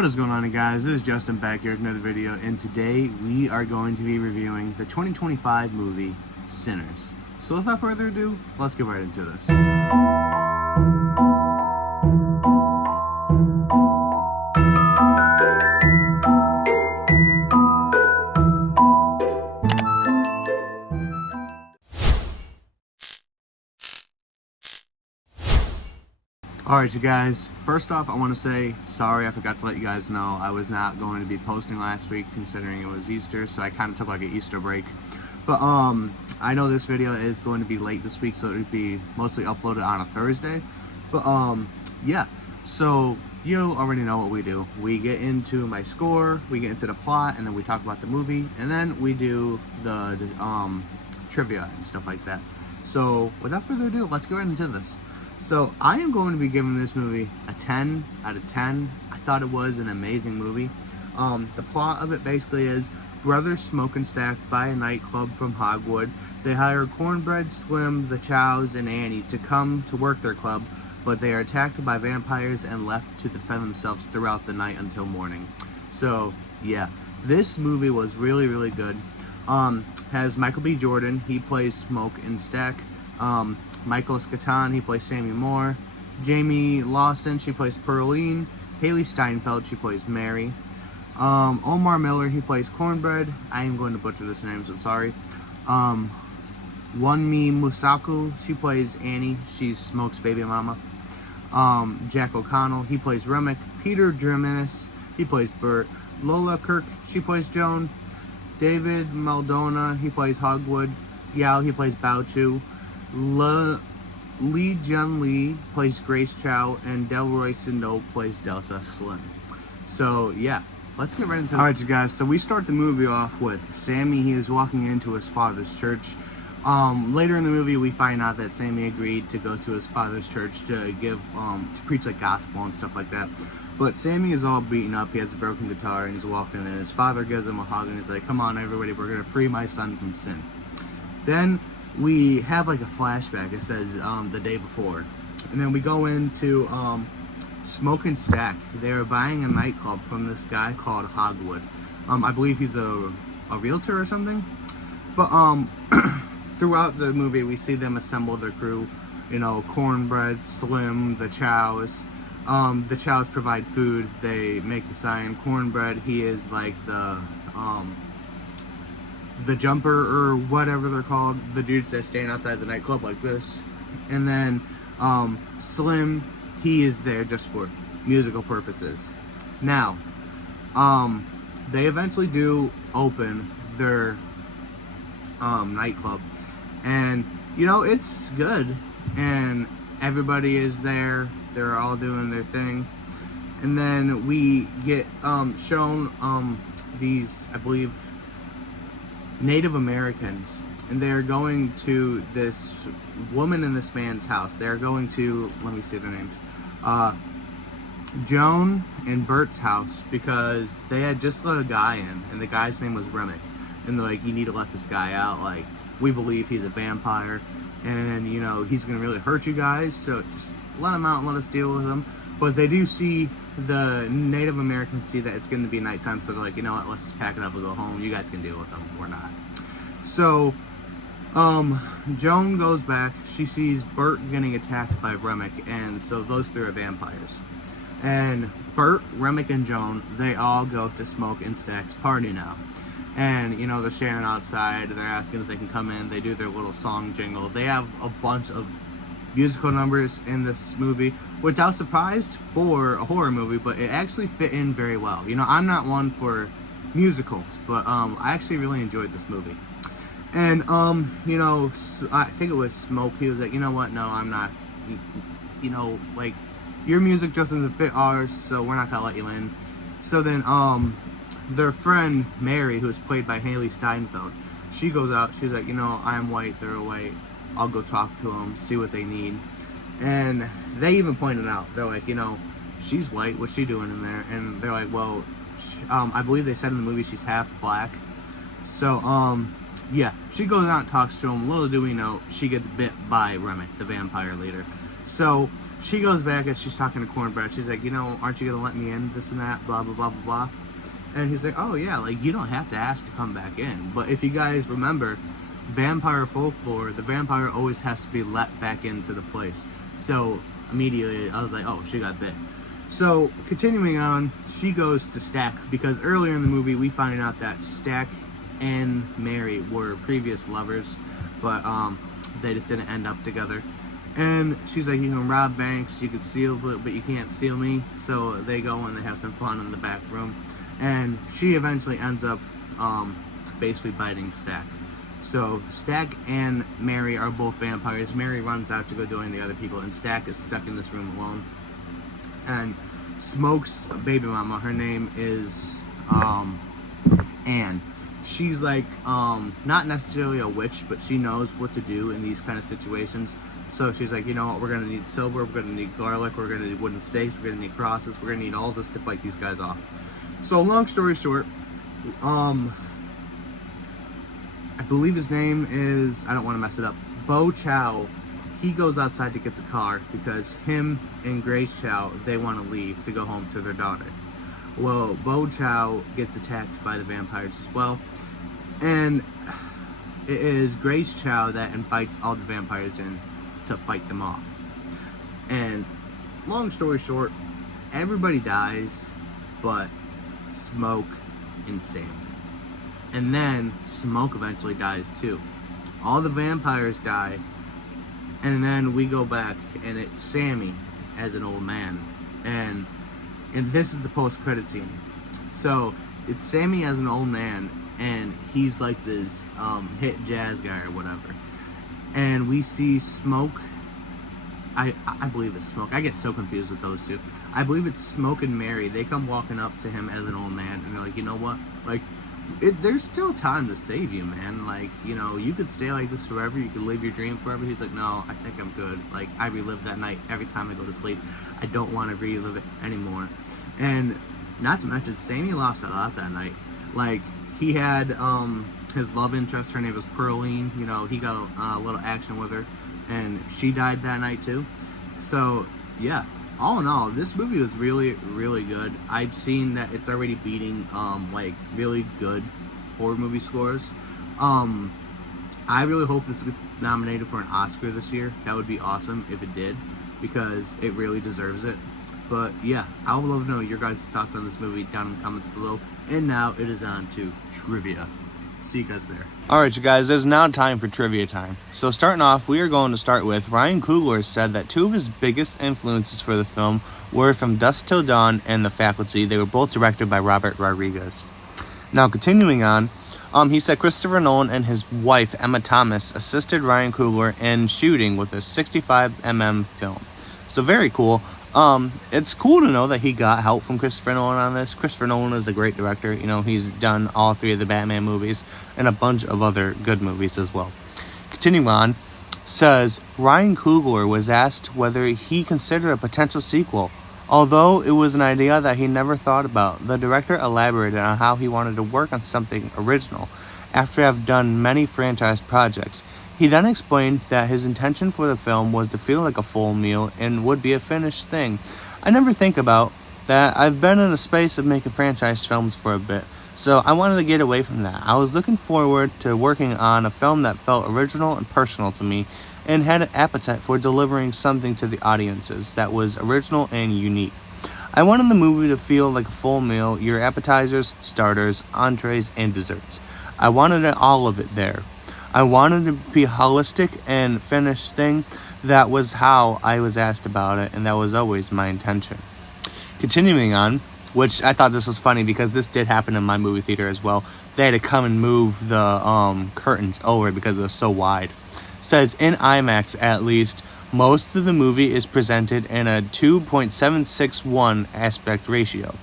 What is going on, guys? This is Justin back here with another video, and today we are going to be reviewing the 2025 movie Sinners. So without further ado, let's get right into this. Alright, you guys, first off, I want to say sorry. I forgot to let you guys know I was not going to be posting last week considering it was Easter, so I kind of took like an Easter break. But I know this video is going to be late this week, so it would be mostly uploaded on a Thursday. But yeah, so you already know what we do. We get into my score, we get into the plot, and then we talk about the movie, and then we do the trivia and stuff like that. So without further ado, let's go right into this. So I am going to be giving this movie a 10 out of 10. I thought it was an amazing movie. The plot of it basically is brothers smoke and stack by a nightclub from Hogwood. They hire Cornbread, Slim, the Chows, and Annie to come to work their club, but they are attacked by vampires and left to defend themselves throughout the night until morning. So yeah, this movie was really, really good. Has Michael B. Jordan, he plays Smoke and Stack. Michael Scatton, he plays Sammy Moore. Jamie Lawson, she plays Pearline. Haley Steinfeld, she plays Mary. Omar Miller, he plays Cornbread. I am going to butcher this name, so sorry. Wunmi Musaku, she plays Annie. She's Smoke's baby mama. Jack O'Connell, he plays Remick. Peter Driminis, he plays Bert. Lola Kirk, she plays Joan. David Maldonado, he plays Hogwood. Yao, he plays Bao Chu. Lee Jun Lee plays Grace Chow, and Delroy Sindel plays Delsa Slim. So yeah, let's get right into it. Alright, you guys, so we start the movie off with Sammy. He is walking into his father's church. Later in the movie we find out that Sammy agreed to go to his father's church to give to preach like gospel and stuff like that. But Sammy is all beaten up, he has a broken guitar, and he's walking in, and his father gives him a hug and he's like, "Come on everybody, we're gonna free my son from sin." Then we have like a flashback. It says the day before, and then we go into Smoke and Stack. They're buying a nightclub from this guy called Hogwood. I believe he's a realtor or something. But throughout the movie we see them assemble their crew. You know, Cornbread, Slim, the Chows. The Chows provide food. They make the sign. Cornbread, he is like the jumper or whatever they're called, the dudes that stand outside the nightclub like this. And then Slim, he is there just for musical purposes. Now they eventually do open their nightclub, and you know, it's good, and everybody is there, they're all doing their thing. And then we get shown these, I believe, Native Americans, and they're going to this woman and this man's house. They're going to, let me see their names, Joan and Bert's house, because they had just let a guy in, and the guy's name was Remick, and they're like, "You need to let this guy out, like, we believe he's a vampire, and you know, he's gonna really hurt you guys, so just let him out and let us deal with him." But they do see, the Native Americans see that it's going to be nighttime, so they're like, "You know what, let's just pack it up and go home. You guys can deal with them, we're not." So Joan goes back. She sees Bert getting attacked by Remick, and so those three are vampires. And Bert, Remick, and Joan, they all go to Smoke and Stack's party now. And you know, they're standing outside, they're asking if they can come in. They do their little song jingle. They have a bunch of musical numbers in this movie, which I was surprised for a horror movie, but it actually fit in very well. You know, I'm not one for musicals, but I actually really enjoyed this movie. And you know, I think it was Smoke, he was like, "You know what, no, I'm not, you know, like, your music just doesn't fit ours, so we're not gonna let you in." So then their friend Mary, who's played by Haley Steinfeld, she goes out, she's like, "You know, I'm white, they're white, I'll go talk to them, see what they need." And they even pointed out, they're like, "You know, she's white, what's she doing in there?" And they're like, "Well, I believe they said in the movie she's half black." So yeah, she goes out and talks to him. Little do we know, she gets bit by Remick, the vampire later. So she goes back and she's talking to Cornbread. She's like, aren't you going to let me in, this and that, blah, blah, blah, blah, blah. And he's like, oh, yeah, like, you don't have to ask to come back in. But if you guys remember, vampire folklore, the vampire always has to be let back into the place. So immediately I was like, oh, she got bit. So continuing on, she goes to Stack, because earlier in the movie we find out that Stack and Mary were previous lovers, but they just didn't end up together. And she's like, you can rob banks, you can steal, but you can't steal me. So they go and they have some fun in the back room. And she eventually ends up basically biting Stack. So Stack and Mary are both vampires. Mary runs out to go join the other people, and Stack is stuck in this room alone. And Smoke's baby mama, her name is Anne. She's like not necessarily a witch, but she knows what to do in these kind of situations. So she's like, you know what, we're gonna need silver, we're gonna need garlic, we're gonna need wooden stakes, we're gonna need crosses, we're gonna need all this to fight these guys off. So long story short, I believe his name is, I don't want to mess it up, Bo Chow. He goes outside to get the car because him and Grace Chow, they want to leave to go home to their daughter. Well, Bo Chow gets attacked by the vampires as well, and it is Grace Chow that invites all the vampires in to fight them off. And long story short, everybody dies but Smoke and Sam. And then Smoke eventually dies too. All the vampires die, and then we go back and it's Sammy as an old man. And this is the post-credit scene. So it's Sammy as an old man, and he's like this hit jazz guy or whatever. And we see Smoke. I believe it's Smoke. I get so confused with those two. I believe it's Smoke and Mary. They come walking up to him as an old man, and they're like, you know what? Like, there's still time to save you, man. Like, you could stay like this forever. You could live your dream forever. He's like, no, I think I'm good. Like, I relive that night every time I go to sleep. I don't want to relive it anymore. And not to mention, Sammy lost a lot that night. Like, he had his love interest. Her name was Pearline. He got a little action with her, and she died that night too. So yeah, all in all, this movie was really, really good. I've seen that it's already beating like really good horror movie scores. I really hope this gets nominated for an Oscar this year. That would be awesome if it did, because it really deserves it. But yeah, I would love to know your guys' thoughts on this movie down in the comments below. And now it is on to trivia. See you guys there. Alright, you guys, it's now time for trivia time. So starting off, we are going to start with Ryan Coogler said that two of his biggest influences for the film were From Dusk Till Dawn and The Faculty. They were both directed by Robert Rodriguez. Now, continuing on, he said Christopher Nolan and his wife, Emma Thomas, assisted Ryan Coogler in shooting with a 65mm film. So very cool. It's cool to know that he got help from Christopher Nolan on this. Christopher Nolan is a great director. He's done all three of the Batman movies and a bunch of other good movies as well. Continuing on, says Ryan Coogler was asked whether he considered a potential sequel. Although it was an idea that he never thought about, the director elaborated on how he wanted to work on something original after having done many franchise projects. He then explained that his intention for the film was to feel like a full meal and would be a finished thing. I never think about that. I've been in a space of making franchise films for a bit, so I wanted to get away from that. I was looking forward to working on a film that felt original and personal to me and had an appetite for delivering something to the audiences that was original and unique. I wanted the movie to feel like a full meal, your appetizers, starters, entrees, and desserts. I wanted all of it there. I wanted to be a holistic and finished thing. That was how I was asked about it, and that was always my intention. Continuing on, which I thought this was funny because this did happen in my movie theater as well. They had to come and move the curtains over because it was so wide. Says in IMAX at least, most of the movie is presented in a 2.761 aspect ratio.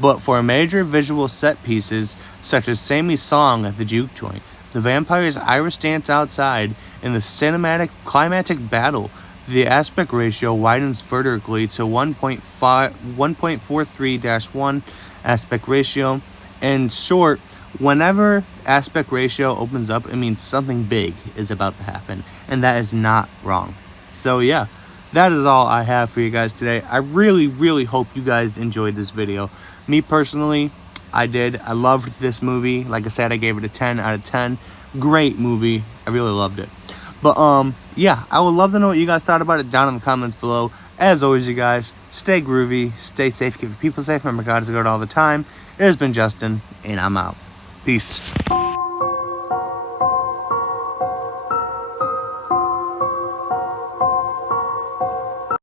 But for major visual set pieces, such as Sammy's song at the juke joint, the vampire's Irish dance outside, and the cinematic climactic battle, the aspect ratio widens vertically to 1.43-1 aspect ratio. In short, whenever aspect ratio opens up, it means something big is about to happen, and that is not wrong. So yeah, that is all I have for you guys today. I really hope you guys enjoyed this video. Me personally, I did. I loved this movie. Like I said, I gave it a 10 out of 10. Great movie. I really loved it. But yeah, I would love to know what you guys thought about it down in the comments below. As always, you guys, stay groovy, stay safe, keep your people safe. Remember, God is good all the time. It has been Justin, and I'm out. Peace.